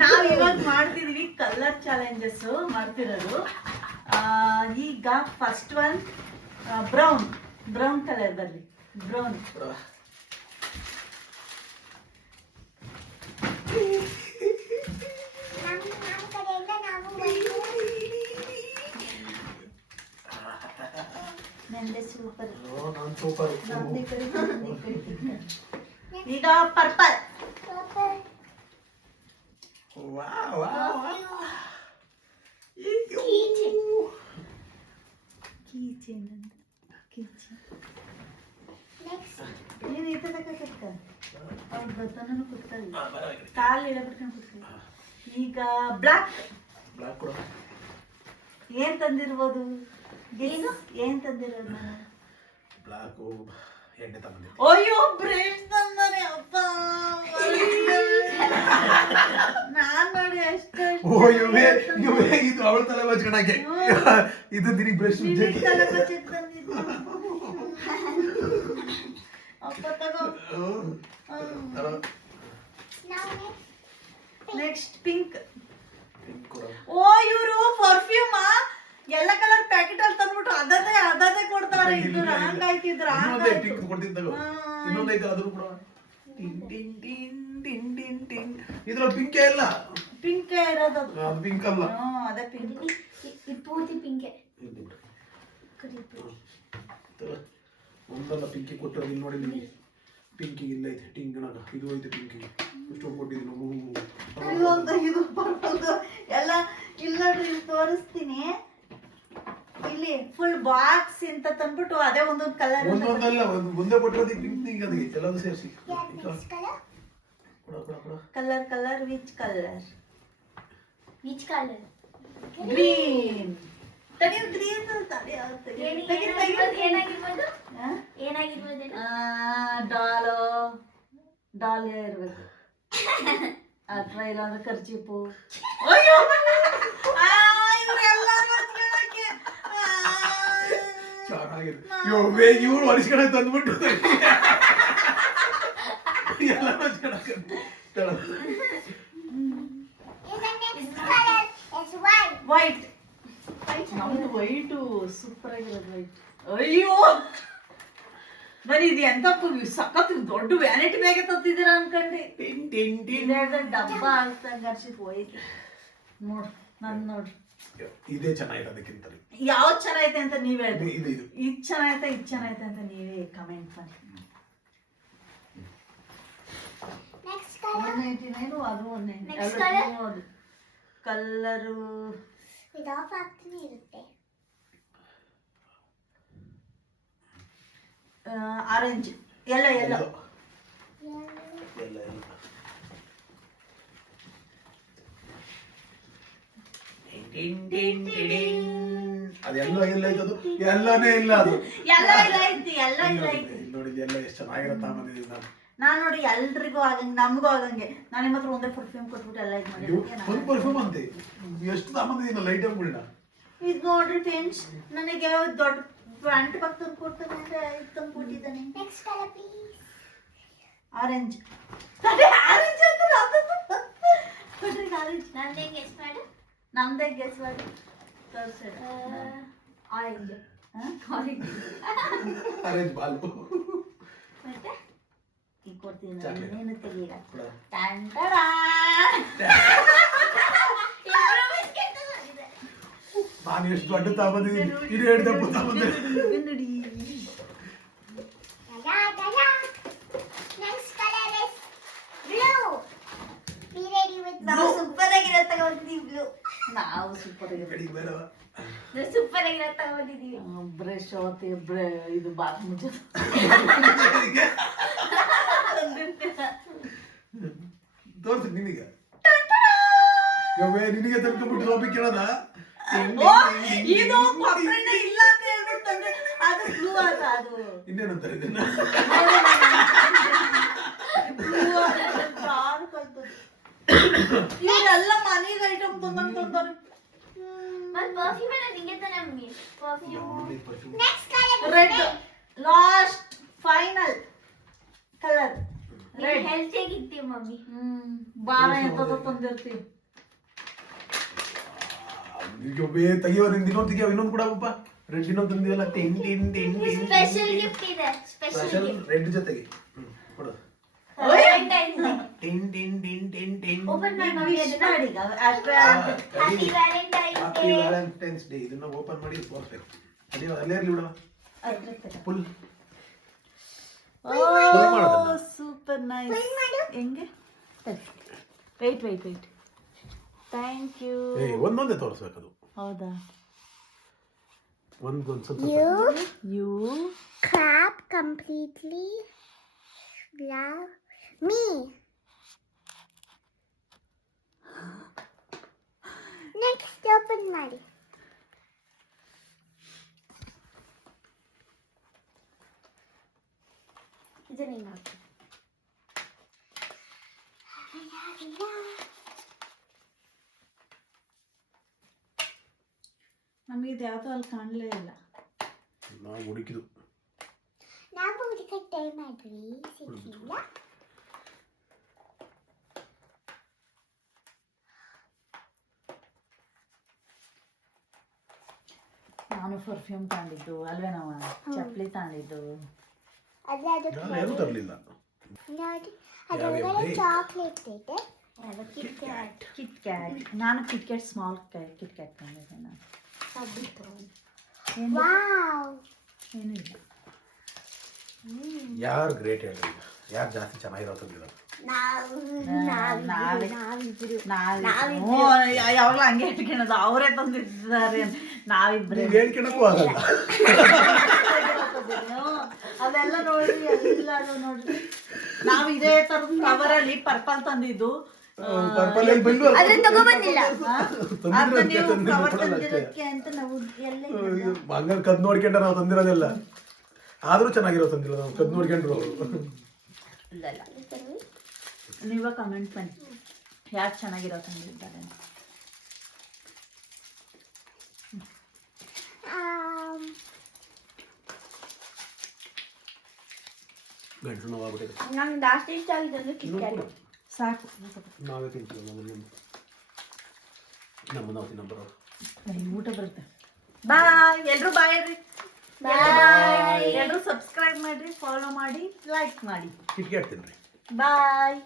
ನಾವ್ ಇವಾಗ ಮಾಡ್ತಿದೀವಿ ಕಲರ್ ಚಾಲೆಂಜಸ್ ಮಾಡ್ತಿರೋದು. ಈಗ ಫಸ್ಟ್ ಒನ್ ಬ್ರೌನ್ ಕಲರ್ ಬರ್ಲಿ. Brown super. ಈಗ ಪರ್ಪಲ್. ಈಗ ಬ್ಲಾಕ್. ಏನ್ ತಂದಿರ್ಬೋದು? ಏನ್ ತಂದಿರೋದು? ಬ್ಲಾಕ್ ಎಣ್ಣೆ ತಗೊಂಡೆ. ಅಯ್ಯೋ ಬ್ರೇಡ್ ತಂದಾನೆ ಅಪ್ಪ. ನಾನ್ ನೋಡಿ ಅಷ್ಟೇ. ಇದು ಅವಳ ತಲೆ ಬಚ್ಕಣಕ್ಕೆ ಇದು ದಿನ ಬ್ರಷ್ ತಲೆ ಬಚ್ಚಕ್ ತಂದಿದ್ದು ಅಪ್ಪ ತಗೋ. Next pink. ಓ ಇವರು ಪರ್ಫ್ಯೂಮ್ ಎಲ್ಲ ಕಲರ್ ಪ್ಯಾಕೆಟ್ ಅಲ್ಲಿ ತಂದ್ಬಿಟ್ಟು ಅದದೇ ಕೊಡ್ತಾರೆ. ಇದು ರಾಂಗ್ ಆಯ್ತಿದ್ರು. ಇದ್ರಲ್ಲಿ ಪಿಂಕೇ ಇಲ್ಲ. ಪಿಂಕೇ ಇರೋದು. ಅದು ಪಿಂಕ್ ಅಲ್ಲ. ಅದೇ ಪಿಂಕ್. ಇದು ಪೂರ್ತಿ ಪಿಂಕೆ. ಒಂದಲ್ಲ ಪಿಂಕಿ ಕೊಟ್ಟಿರೋದು. ಇಲ್ಲಿ ನೋಡಿ ನಿಮಗೆ ಪಿಂಕಿ ಇಲ್ಲ ಐತೆ. ಟಿಂಗಣಗ ಇದು ಐತೆ ಪಿಂಕಿ. ಇಷ್ಟು ಕೊಟ್ಟಿದ್ದೀನಿ. ಇದು ಪರ್ಪಲ್ದು ಎಲ್ಲ ಇಲ್ಲ ನೋಡ್ರಿ. ತೋರಿಸ್ತೀನಿ. ಇಲ್ಲಿ ಫುಲ್ ಬಾಕ್ಸ್ ಅಂತ ತಂದ್ಬಿಟ್ಟು ಅದೇ ಒಂದೊಂದು ಕಲರ್. ಒಂದೊಂದಲ್ಲ ಒಂದೇ ಕೊಟ್ಟಿರೋದು ಪಿಂಕ್ ನಿಂಗೆ ಅದಕ್ಕೆ ಎಲ್ಲದೂ ಸೇರಿಸಿ. Colour which colour? Green. Green ಡಾಲ್ ಇರ್ಬೇಕು ಅಥವಾ ಇಲ್ಲಾಂದ್ರೆ ಖರ್ಚಿಪು. ಇವ್ರು ಒರಿಸ್ಕಡೆ ತಂದ್ಬಿಟ್ಟು ಎಲ್ಲ ವೈಟ್. ನಮ್ದು ವೈಟು ಸೂಪರ್ ಆಗಿರೋದು ವೈಟ್. ಅಯ್ಯೋ ಬರೀ ಇದು ಎಂತ ಸಖತ್ ದೊಡ್ಡ ವ್ಯಾನಿಟಿ ಬ್ಯಾಗೆ ತತ್ತಿದ್ದೀರಾ ಅನ್ಕೊಂಡೆ. ಡಬ್ಬ ಆಗ್ತಂಗ ಅರ್ಸಿತ್ ವೈಟ್. ನೋಡ್ರಿ ನನ್ ನೋಡ್ರಿ. ಇದೇ ಚೆನ್ನಾಗಿರೋದಕ್ಕಿಂತ ಯಾವ್ದು ಚೆನ್ನಾಗೈತೆ ಅಂತ ನೀವ್ ಹೇಳ್ರಿ. ಇದು ಇದು ಚೆನ್ನಾಗೈತೆ ಅಂತ ನೀವೇ ಕಮೆಂಟ್ ಮಾಡಿ. 199 ಅದು 199 ಕಲರು ಆರೆಂಜ್. ಎಲ್ಲ ಅದೆಲ್ಲ ಇಲ್ಲ ಐತದು. ಎಲ್ಲನೇ ಇಲ್ಲ ಅದು. ಎಲ್ಲ ಐತಿ. ನೋಡಿ ಎಲ್ಲ ಎಷ್ಟು ಚೆನ್ನಾಗಿರತ್ತ ಬಂದಿದ್ದೀನಿ ನಾನು ನೋಡಿ ಎಲ್ರಿಗೂ ಆಗಂಗೆ ನಮಗೂ ಆಗಂಗೆ. ನಾನು ನಿಮ್ಮ ಹತ್ರ ಒಂದೇ ಪರ್ಫ್ಯೂಮ್ ಕೊಟ್ಬಿಟ್ಟು ಎಲ್ಲ ಇದು ಮಾಡಿ. ಒಂದು ಪರ್ಫ್ಯೂಮ್ ಅಂತೆ ಎಷ್ಟು ತಗೊಂಡಿದ್ದೀನಲ್ಲ ಐಟಮ್ಗಳನ್ನ. ಇದು ನೋಡ್ರಿ ಫ್ರೆಂಡ್ಸ್, ನನಗೆ ದೊಡ್ಡ ಪ್ಯಾಂಟ್ ಬಾಕ್ ತಂದು ಕೊಡ್ತಾನೆ ಅಂದ್ರೆ ಇದು ತಂದು ಕೊಟ್ಟಿದ್ದಾನೆ. Next colour please. Orange. Orange ಅಂತ ಕೊಡ್ರಿ. ಆರೆಂಜ್ ನಮ್ದೇ ಗೆಸ್ ಮಾಡಿ ತೋರಿಸಿ. ಆರೆಂಜ್. ಆರೆಂಜ್ ಬಾಲ್ಬು ಮತ್ತೆ ಈಗ ಕೊಡ್ತೀನಿ. ಏನು ತೆಗೀರ. ನಾನು ಎಷ್ಟು ದೊಡ್ಡ ತಗೊಂಡಿದ್ದೀನಿ. ಇದು 2 ದಪ್ಪ ತಗೊಂಡಿದ್ದೀನಿ. ನಾವು ಸೂಪರ್ ಆಗಿರೋ ತಗೊಂಡಿದ್ದೀವಿ. ಬ್ಲೂ. ನಾವು ಸೂಪರ್ ಆಗಿರೋ ತಗೊಂಡಿದ್ದೀವಿ. ಬ್ರಷ್ ಅವತ್ತೆ ಇದು ಬಾತ್ ಮುಚ್ಚ ತೋರ್ಸಿ ನಿನಗೆ. ನಿನಗೆ ತರ್ಕೊಂಡ್ಬಿಟ್ಟು ಸೋಪಿ ಕೇಳೋದ? ಇದು ಕೊಬ್ಬರಿನೇ ಇಲ್ಲ ಅಂತ ಹೇಳ್ಬಿಟ್ಟು ತಂದ್ರೆ ಅದು ಬ್ಲೂ ಅದ. ಅದು ಇನ್ನೇನಂತಾರೆ ಇದನ್ನ? ಇದೆಲ್ಲ ಮನೆಗೆ ಐಟಮ್ ತಂದ್ರೆ ಪರ್ಫ್ಯೂಮ್ ಎಲ್ಲ ನಿಂಗೆ ತಾನೆ mummy. Perfume. Next colour red. Last final colour Red. Health ಆಗಿರ್ತೀವಿ ಮಮ್ಮಿ. ಬಾರ ಎಂತದ ತಂದಿರ್ತೀವಿ. ತೆಗಿಯೋ ನಿಂದು ಇನ್ನೊಂದು ತೆಗಿಯೋ ಇನ್ನೊಂದು ಕೂಡ ಒಬ್ಬ ರೆಡ್ ಇನ್ನೊಂದು ತಂದಿವಲ್ಲ ಸ್ಪೆಷಲ್ ಗಿಫ್ಟ್ ಇದೆ. Special special gift. ರೆಡ್ ಜೊತೆಗೆ ಕೊಡು ಓಪನ್ ಮಾಡಿ ಮಮ್ಮಿ Wish ಅದನ್ನ. ಮಾಡಿ ಈಗ. Happy Valentine's happy day. Valentine's day ಇದನ್ನ ಓಪನ್ ಮಾಡಿ ತೋರಿಸ್ಬೇಕು ಅಲ್ಲೇ ಇರಲಿ ಬಿಡವ ಫುಲ್ ಸೂಪರ್ ನೈಸ್. ಹೆಂಗೆ ವೆಯ್ಟ್ ಥ್ಯಾಂಕ್ ಯು. ಒಂದೊಂದೇ ತೋರಿಸ್ಬೇಕದು ಹೌದಾ? ಒಂದೊಂದು ಸ್ವಲ್ಪ you Clap completely. Love me. Next open ಮಾಡಿ. ಇದು ನೀನು ಹಾಕು. ನಮಗೆ ಇದು ಯಾವುದೋ ಅಲ್ಲಿ ಕಾಣಲೇ ಇಲ್ಲ. ನಾವು ಹುಡುಕಿದು ನಾವು ಹುಡುಕ ಟ್ರೈ ಮಾಡ್ರಿ ಸಿಕ್ಕಿಲ್ಲ. ನಾನು ಪರ್ಫ್ಯೂಮ್ ತಗೊಂಡಿದ್ದು ಅಲ್ವೇ ನಾವು ಚಪ್ಪಲಿ ತಗೊಂಡಿದ್ದು. ಅದೇ ಅದು ನಾನು ಏನು ತರಲಿಲ್ಲ ನೋಡಿ ಅದರೊಳಗಡೆ ಚಾಕ್ಲೇಟ್ ಇದೆ. KitKat. ನಾನು KitKat small KitKat ತಗೊಂಡಿದ್ದೆ ನಾನು. ಏನು ವಾವ್. ಏನಿಲ್ಲ. ಯಾರು ಗ್ರೇಟ್ ಹೇಳ್ರಿ ಯಾರು ಜಾಸ್ತಿ ಚೆನ್ನಾಗಿರೋ ತಂದಿಲ್ಲ ಯಾವಾಗಲೂ ಹಂಗೆ ಇಟ್ಕೊಳ್ಳೋದು ಅವರೇ ತಂದಿದ್ದಾರೆ ನಾವಿಬ್ರೆ ನೀವು ಹೇಳ್ಕೊಳಕ್ಕೂ ಆಗಲ್ಲ ಅದೆಲ್ಲ ನೋಡ್ರಿ ಎಲ್ಲಾರು ನೋಡ್ರಿ. ನಾವು ಇದೇ ತರದ ಕವರಲ್ಲಿ ಪರ್ಪಲ್ ತಂದಿದ್ದು. ಪರ್ಪಲ್ ಅದನ್ನ ತಗೊಬಂದಿಲ್ಲ. ಅದನ್ನ ನೀವು ಕವರ್ ತಂದಿರೋದಕ್ಕೆ ಅಂತ ನಾವು ಎಲ್ಲ ಹಂಗ ಕದ್ ನೋಡ್ಕೊಂಡ ನಾವು ತಂದಿರೋದೆಲ್ಲ ಆದ್ರೂ ಚೆನ್ನಾಗಿರೋ ತಂದಿಲ್ಲ ನಾವು ಕದ್ ನೋಡ್ಕೊಂಡ್ರು ಇಲ್ಲ ನೀವ ಕಮೆಂಟ್ ಮಾಡಿ ಯಾರು ಚೆನ್ನಾಗಿರೋ ತಂದಿದ್ದಾರೆ. ಗಂಟು ನೋವಾಗ್ಬಿಟ್ಟಿದೆ ನಂಗೆ ಜಾಸ್ತಿ ಇಷ್ಟ ಆಗಿದ್ದು ಕಿಟ್ಕ್ಯಾಟ್. ಸಾಕು. ನಾವೇ ತಿಂತೀವಿ ನಮ್ಮ ನಾವು ತಿನ್ನೋರು ಊಟ ಬರುತ್ತೆ. ಬಾಯ್ ಎಲ್ರು ಬಾಯ್ ಹೇಳ್ರಿ. ಎಲ್ರು ಸಬ್ಸ್ಕ್ರೈಬ್ ಮಾಡ್ರಿ, ಫಾಲೋ ಮಾಡಿ, ಲೈಕ್ ಮಾಡಿ. ಕಿಟ್ಕ್ಯಾಟ್ ತಿನ್ರಿ. ಬಾಯ್.